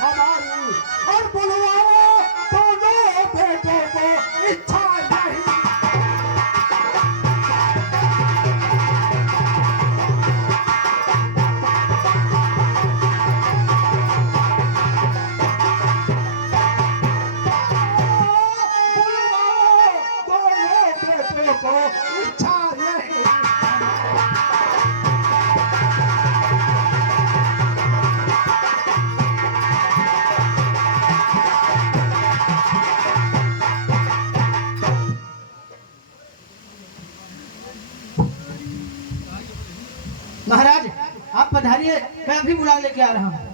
हमारी और बुलवाओ दोनों बेटों को, इच्छा नहीं। महाराज आप पधारिए, मैं अभी बुला लेके आ रहा हूँ।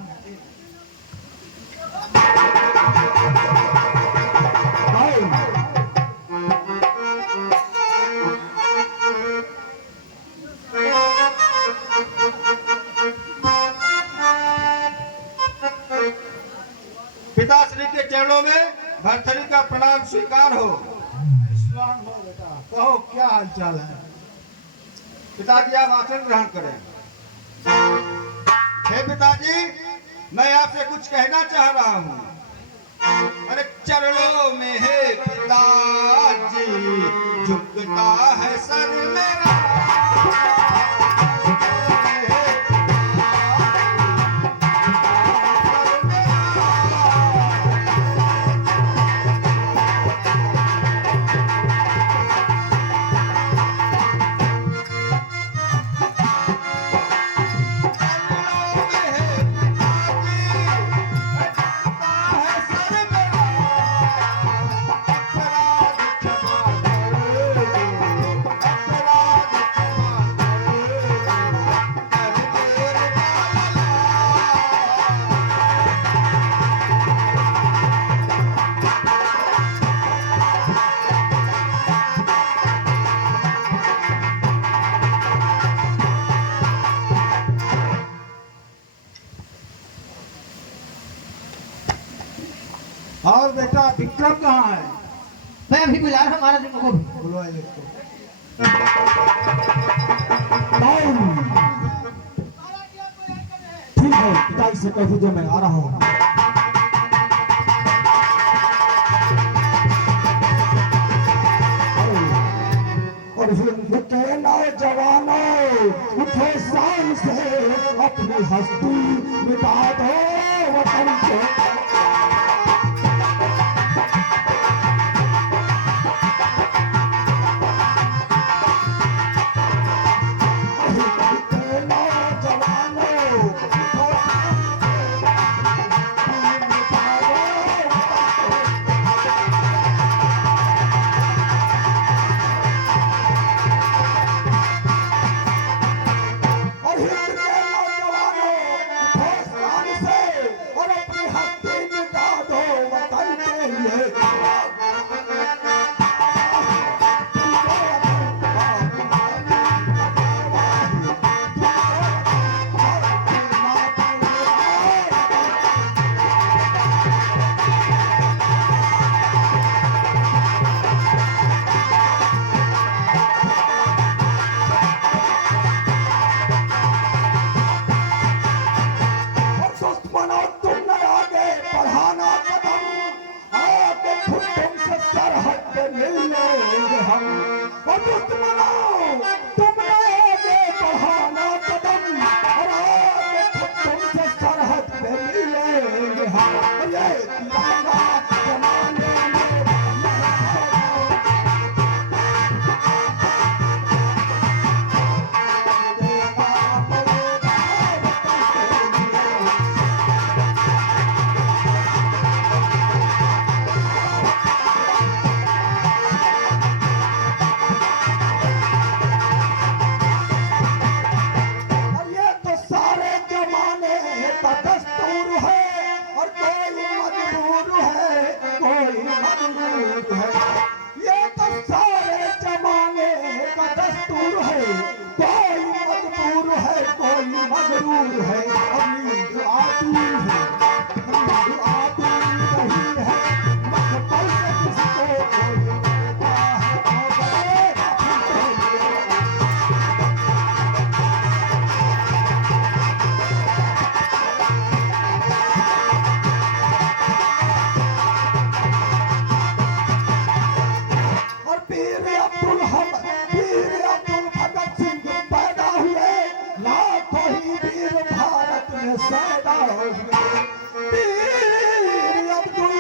पिताश्री के चरणों में भरथरी का प्रणाम स्वीकार हो। विश्राम हो बेटा, कहो क्या हालचाल है? पिताजी आप आसन ग्रहण करें। हे पिताजी, मैं आपसे कुछ कहना चाह रहा हूँ। अरे चरणों में है पिताजी, झुकता है सर मेरा। और बेटा विक्रम कहाँ है? मैं अभी बुला रहा हूँ महाराज को भी। बुलवाइए इसको। ठीक है, पिताजी से कह दीजिए मैं आ रहा हूँ। और फिर उठे नौजवानों, उठो शान से, अपनी हस्ती मिटा दो वतन के। और हिंद के नौजवानों, उठो शान से, हुए, वीर अब्दुल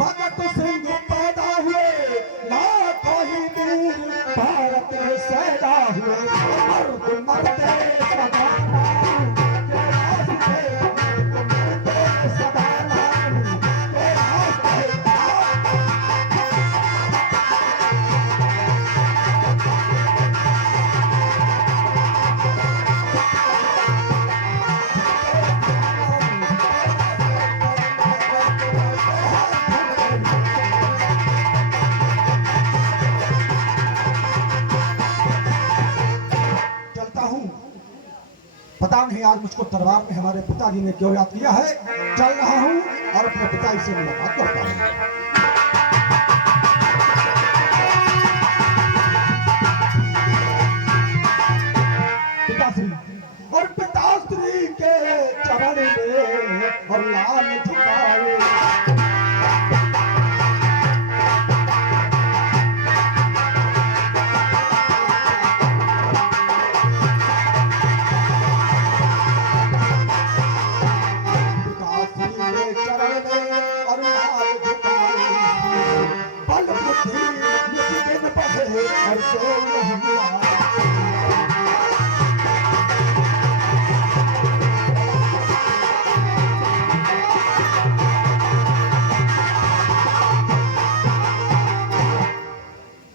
भगत सिंह पैदा हुए, लाखों ही वीर भारत में पैदा हुए, मर्द मरते सदा नाम, के रास्ते मरते सदा नाम, के रास्ते चलता हूँ। पता नहीं आज मुझको दरबार में हमारे पिताजी ने क्यों याद किया है। चल रहा हूँ और अपने पिताजी से मुलाकात करता हूँ। पिताश्री और पिताश्री के चरण में और लाल झुकाए,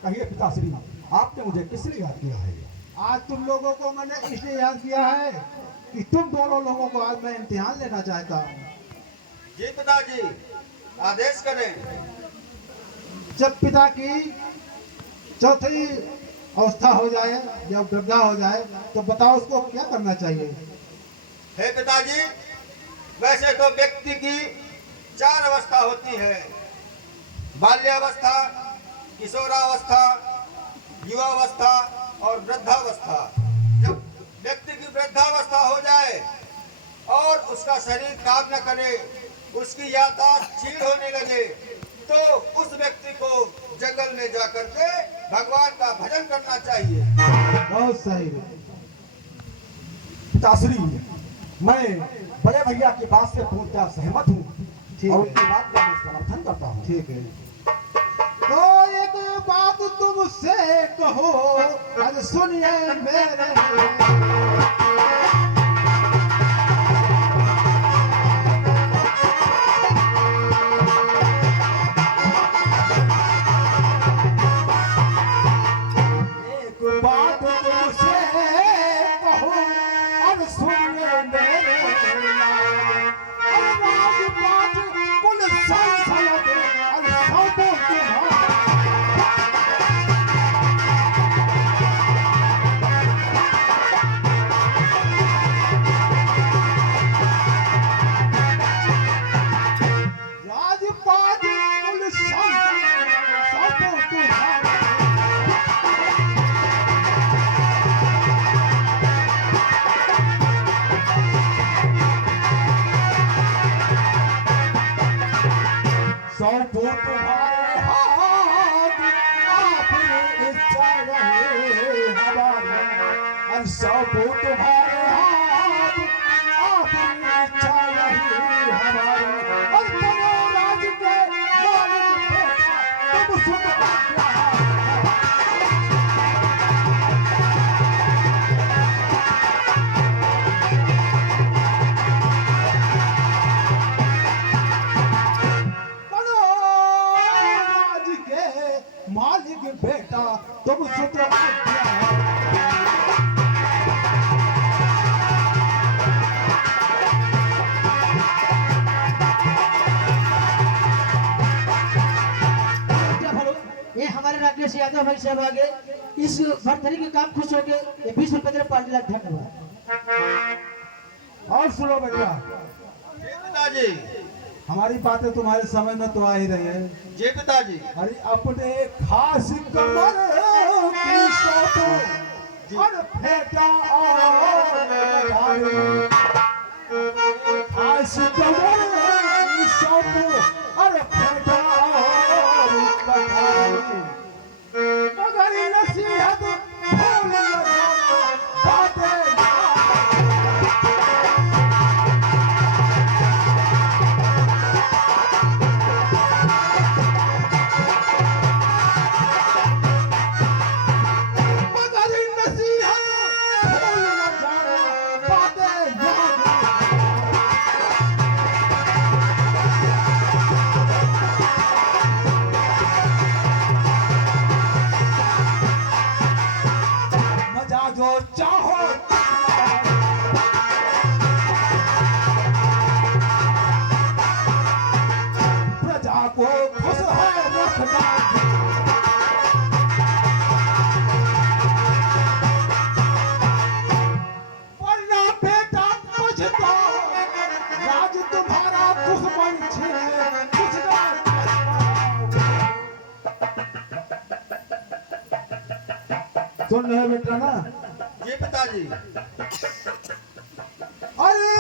कहिए पिताश्री, आपने मुझे किस लिए याद किया है? आज तुम लोगों को मैंने इसलिए याद किया है कि तुम दोनों लोगों को आज मैं इम्तिहान लेना चाहता हूँ। जी पिताजी, आदेश करें। जब पिता की चौथी अवस्था हो जाए या वृद्धा हो जाए तो बताओ उसको क्या करना चाहिए? हे पिताजी, वैसे तो व्यक्ति की 4 अवस्था होती है, बाल्यावस्था, किशोरावस्था, युवावस्था और वृद्धावस्था। जब व्यक्ति की वृद्धावस्था हो जाए और उसका शरीर काम न करे, उसकी याददाश्त क्षीण होने लगे, तो उस व्यक्ति को जंगल में जाकर के भगवान का भजन करना चाहिए। बहुत सही। पिताश्री, मैं बड़े भैया की बात से पूर्णतः सहमत हूँ ठीक और है। उनकी बात का मैं समर्थन करता हूँ। ठीक है, तो एक बात तुमसे कहो, आज सुनिए मेरे। एक बात तुमसे कहो और सुनिए मेरे लाल। और राजपाट कुल संसद और सौदों तुम्हारा। राजपाट कुल संसद सौदों तुम्हारा। सौंपो तुम्हारे हाथ, आपकी इच्छा रहे हमारी। और सौंपो तुम्हारे हाथ, आपकी इच्छा रहे हमारी। और बड़े राज के मालिक बेटा, तुम सुन आज्ञा। राज के मालिक बेटा, तुम सूत्र आज्ञा। क्या भलो, ये हमारे राकेश यादव भाई साहब आगे इस भरथरी के काम खुश होके ये 20 रुपए दे 5 लाख धन्यवाद। और सुनो भैया, जी पिताजी। हमारी बातें तुम्हारे समझ में तो आ ही रही है। जी पिताजी। अरे अपने खास कमर की सोचो और फेंका और बधाई। खास कमर की सोचो और फेंका और बधाई। मगर नसीहत भूल न जाना, बातें सुन रहे बेटा ना? जी पिताजी। अरे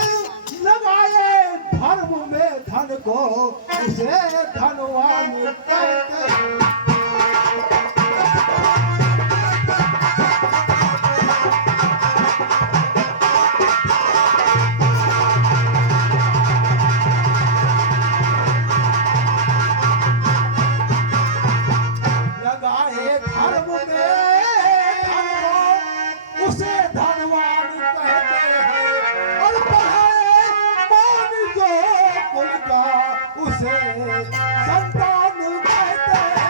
लगाए धर्म में धन को उसे धनवान कहते हैं। लगाए धर्म में धन को उसे धनवान कहते हैं और पढ़ाए मान जो कुल का उसे संतान कहते हैं।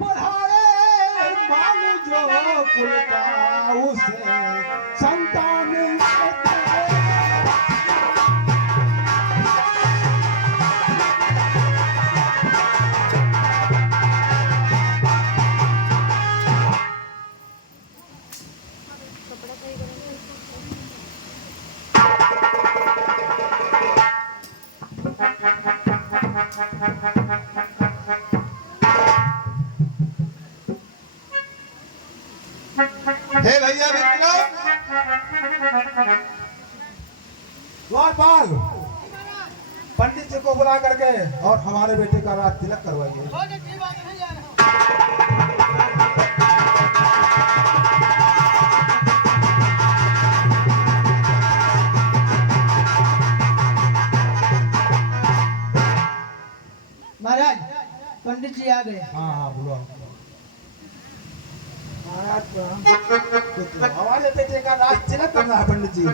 पढ़ाए मान जो कुल का उसे संतान कहते हैं। हे भैया विक्रम, द्वारपाल, पंडित जी को बुला करके और हमारे बेटे का राज तिलक करवाइए। महाराज पंडित जी आ गए। हाँ हाँ बुलाओ। हमारे बेटे का राज तिलक करना है पंडित जी।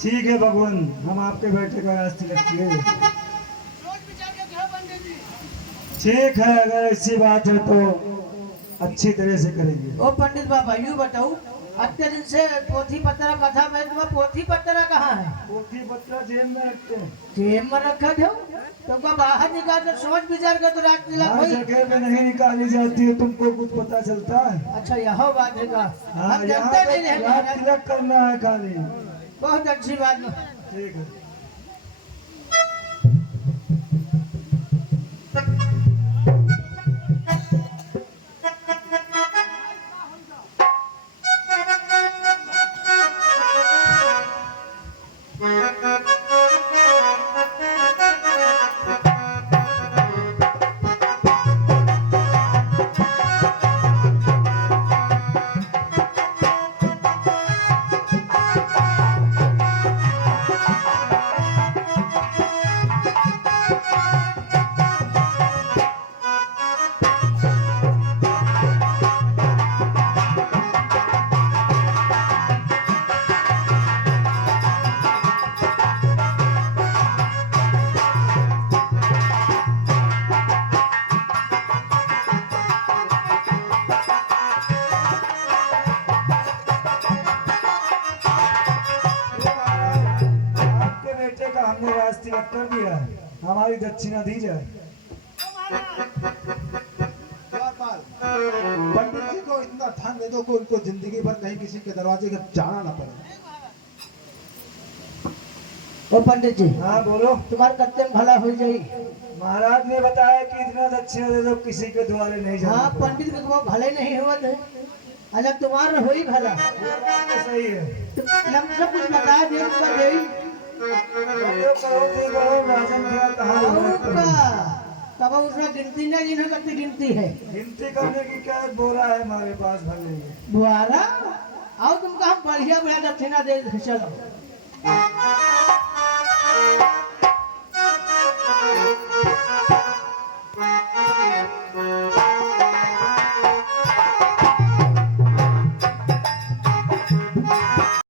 ठीक है भगवान, हम आपके बेटे का राज तिलक किए। ठीक है, अगर ऐसी बात है तो अच्छी तरह से करेंगे। ओ पंडित बाबा यूँ बताओ, अत्य दिन से पोथी पत्रा कथा में तुम्हारा पोथी पत्रा कहाँ है? पोथी पत्रा जेब में रखते हैं। जेब में रखा दो, तुमको बाहर निकाल कर सोच विचार कर तो रात तिलक हर हुई। जगह में नहीं निकाली जाती है, तुमको कुछ पता चलता है? अच्छा यह बात है का? हाँ, हम यहाँ जानते पे नहीं है राज महाराज। तिलक करना है खाली। बहुत अच्छी बात है। ठीक है। हमने राज तिलक कर दिया है, हमारी दक्षिणा दी जाए। द्वारपाल, पंडित जी को इतना धन दे दो कि उनको जिंदगी भर कहीं किसी के दरवाजे के जाना ना पड़े। ओ पंडित जी, हाँ बोलो। तुम्हारे कत्ते में भला हो जाई। महाराज ने बताया कि इतना दक्षिणा दे दो किसी के द्वारे नहीं जाना हाँ पड़े। पंडित को भले नहीं हुआ थे। अच्छा तुम्हारा हो ही भला। ये बात तो सही है। हम सब कुछ बता दे उसका दे। जो करो थी करो, राजन क्या कहा तब उसने गिनती नहीं, जिन्हें कितनी गिनती है। गिनती करने की क्या बोरा है हमारे पास, भर लेंगे। बुआरा आओ तुमको हम बढ़िया बढ़िया दक्षिणा दे चलो।